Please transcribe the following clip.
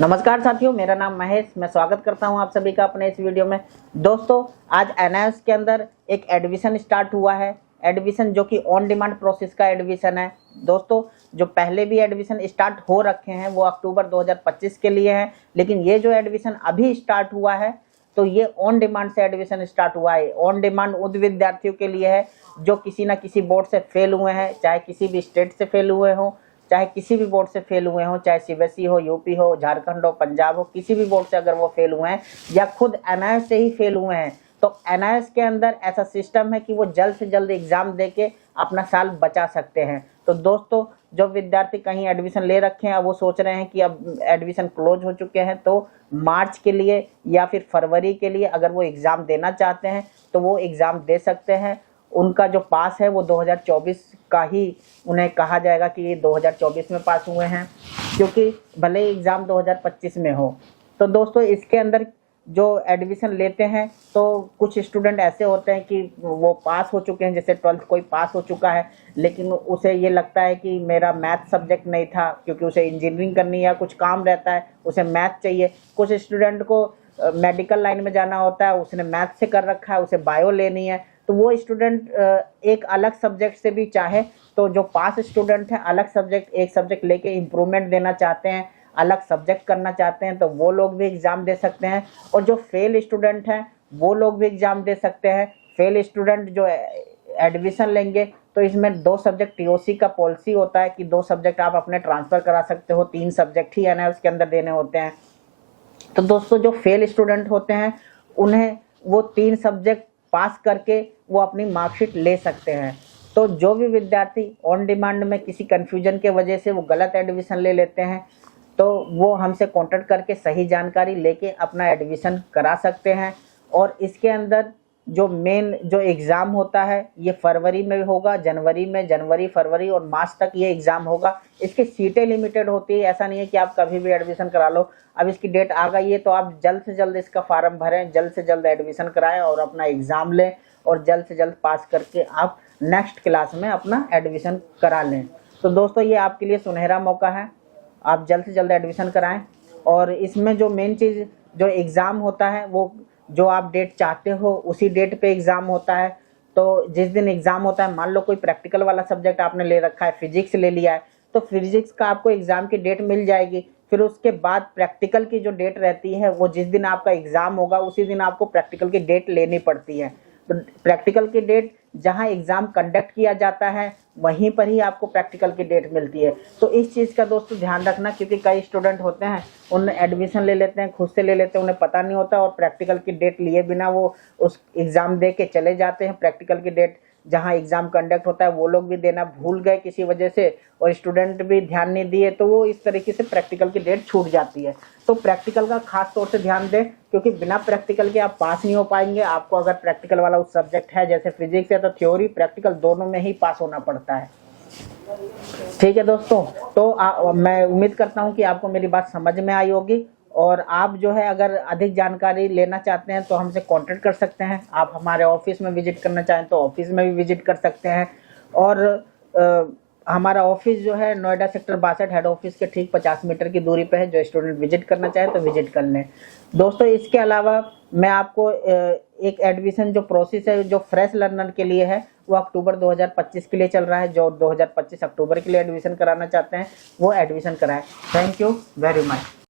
नमस्कार साथियों, मेरा नाम महेश। मैं स्वागत करता हूं आप सभी का अपने इस वीडियो में। दोस्तों, आज एनआईओएस के अंदर एक एडमिशन स्टार्ट हुआ है। एडमिशन जो कि ऑन डिमांड प्रोसेस का एडमिशन है। दोस्तों, जो पहले भी एडमिशन स्टार्ट हो रखे हैं वो अक्टूबर 2025 के लिए हैं, लेकिन ये जो एडमिशन अभी स्टार्ट हुआ है तो ये ऑन डिमांड से एडमिशन स्टार्ट हुआ है। ऑन डिमांड उन विद्यार्थियों के लिए है जो किसी ना किसी बोर्ड से फेल हुए हैं, चाहे किसी भी स्टेट से फेल हुए हों, चाहे किसी भी बोर्ड से फेल हुए हों, चाहे सीबीएसई हो, यूपी हो, झारखंड हो, पंजाब हो, किसी भी बोर्ड से अगर वो फेल हुए हैं या खुद एनआईओएस से ही फेल हुए हैं तो एनआईओएस के अंदर ऐसा सिस्टम है कि वो जल्द से जल्द एग्जाम देके अपना साल बचा सकते हैं। तो दोस्तों, जो विद्यार्थी कहीं एडमिशन ले रखे हैं, अब वो सोच रहे हैं कि अब एडमिशन क्लोज हो चुके हैं तो मार्च के लिए या फिर फरवरी के लिए अगर वो एग्ज़ाम देना चाहते हैं तो वो एग्ज़ाम दे सकते हैं। उनका जो पास है वो 2024 का ही उन्हें कहा जाएगा कि ये 2024 में पास हुए हैं, क्योंकि भले ही एग्ज़ाम 2025 में हो। तो दोस्तों, इसके अंदर जो एडमिशन लेते हैं तो कुछ स्टूडेंट ऐसे होते हैं कि वो पास हो चुके हैं, जैसे 12th कोई पास हो चुका है लेकिन उसे ये लगता है कि मेरा मैथ सब्जेक्ट नहीं था, क्योंकि उसे इंजीनियरिंग करनी या कुछ काम रहता है, उसे मैथ चाहिए। कुछ स्टूडेंट को मेडिकल लाइन में जाना होता है, उसने मैथ से कर रखा है, उसे बायो लेनी है, तो वो स्टूडेंट एक अलग सब्जेक्ट से भी चाहे तो जो पास स्टूडेंट हैं अलग सब्जेक्ट एक सब्जेक्ट लेके इम्प्रूवमेंट देना चाहते हैं, अलग सब्जेक्ट करना चाहते हैं तो वो लोग भी एग्ज़ाम दे सकते हैं। और जो फेल स्टूडेंट हैं वो लोग भी एग्ज़ाम दे सकते हैं। फेल स्टूडेंट जो एडमिशन लेंगे तो इसमें 2 सब्जेक्ट टीओसी का पॉलिसी होता है कि 2 सब्जेक्ट आप अपने ट्रांसफ़र करा सकते हो, 3 सब्जेक्ट ही एनआईओएस के अंदर देने होते हैं। तो दोस्तों, जो फेल स्टूडेंट होते हैं उन्हें वो 3 सब्जेक्ट पास करके वो अपनी मार्कशीट ले सकते हैं। तो जो भी विद्यार्थी ऑन डिमांड में किसी कन्फ्यूजन के वजह से वो गलत एडमिशन ले लेते हैं तो वो हमसे कांटेक्ट करके सही जानकारी लेके अपना एडमिशन करा सकते हैं। और इसके अंदर जो मेन जो एग्ज़ाम होता है ये फरवरी में होगा, जनवरी, फरवरी और मार्च तक ये एग्ज़ाम होगा। इसकी सीटें लिमिटेड होती है, ऐसा नहीं है कि आप कभी भी एडमिशन करा लो। अब इसकी डेट आ गई है तो आप जल्द से जल्द इसका फॉर्म भरें, जल्द से जल्द एडमिशन कराएं और अपना एग्ज़ाम लें और जल्द से जल्द पास करके आप नेक्स्ट क्लास में अपना एडमिशन करा लें। तो दोस्तों, ये आपके लिए सुनहरा मौका है, आप जल्द से जल्द एडमिशन कराएं। और इसमें जो मेन चीज़ जो एग्ज़ाम होता है वो जो आप डेट चाहते हो उसी डेट पे एग्ज़ाम होता है। तो जिस दिन एग्ज़ाम होता है, मान लो कोई प्रैक्टिकल वाला सब्जेक्ट आपने ले रखा है, फिजिक्स ले लिया है, तो फिजिक्स का आपको एग्ज़ाम की डेट मिल जाएगी। फिर उसके बाद प्रैक्टिकल की जो डेट रहती है वो जिस दिन आपका एग्ज़ाम होगा उसी दिन आपको प्रैक्टिकल की डेट लेनी पड़ती है। तो प्रैक्टिकल की डेट जहाँ एग्ज़ाम कंडक्ट किया जाता है वहीं पर ही आपको प्रैक्टिकल की डेट मिलती है। तो इस चीज़ का दोस्तों ध्यान रखना, क्योंकि कई स्टूडेंट होते हैं उन्हें एडमिशन ले लेते हैं, खुद से ले लेते हैं, उन्हें पता नहीं होता और प्रैक्टिकल की डेट लिए बिना वो उस एग्ज़ाम दे के चले जाते हैं। प्रैक्टिकल की डेट जहाँ एग्ज़ाम कंडक्ट होता है वो लोग भी देना भूल गए किसी वजह से और स्टूडेंट भी ध्यान नहीं दिए, तो वो इस तरीके से प्रैक्टिकल की डेट छूट जाती है। तो प्रैक्टिकल का खास तौर से ध्यान दें, क्योंकि बिना प्रैक्टिकल के आप पास नहीं हो पाएंगे। आपको अगर प्रैक्टिकल वाला उस सब्जेक्ट है, जैसे फिजिक्स है, तो थ्योरी प्रैक्टिकल दोनों में ही पास होना पड़ता है। ठीक है दोस्तों, तो मैं उम्मीद करता हूँ कि आपको मेरी बात समझ में आई होगी। और आप जो है अगर अधिक जानकारी लेना चाहते हैं तो हमसे कांटेक्ट कर सकते हैं। आप हमारे ऑफिस में विजिट करना चाहें तो ऑफिस में भी विजिट कर सकते हैं। और हमारा ऑफिस जो है नोएडा सेक्टर 62 हेड ऑफिस के ठीक 50 मीटर की दूरी पे है। जो स्टूडेंट विजिट करना चाहे तो विजिट कर लें। दोस्तों, इसके अलावा मैं आपको एक एडमिशन जो प्रोसेस है जो फ्रेश लर्नर के लिए है वो अक्टूबर 2025 के लिए चल रहा है। जो 2025 अक्टूबर के लिए एडमिशन कराना चाहते हैं वो एडमिशन कराएं। Thank you very much.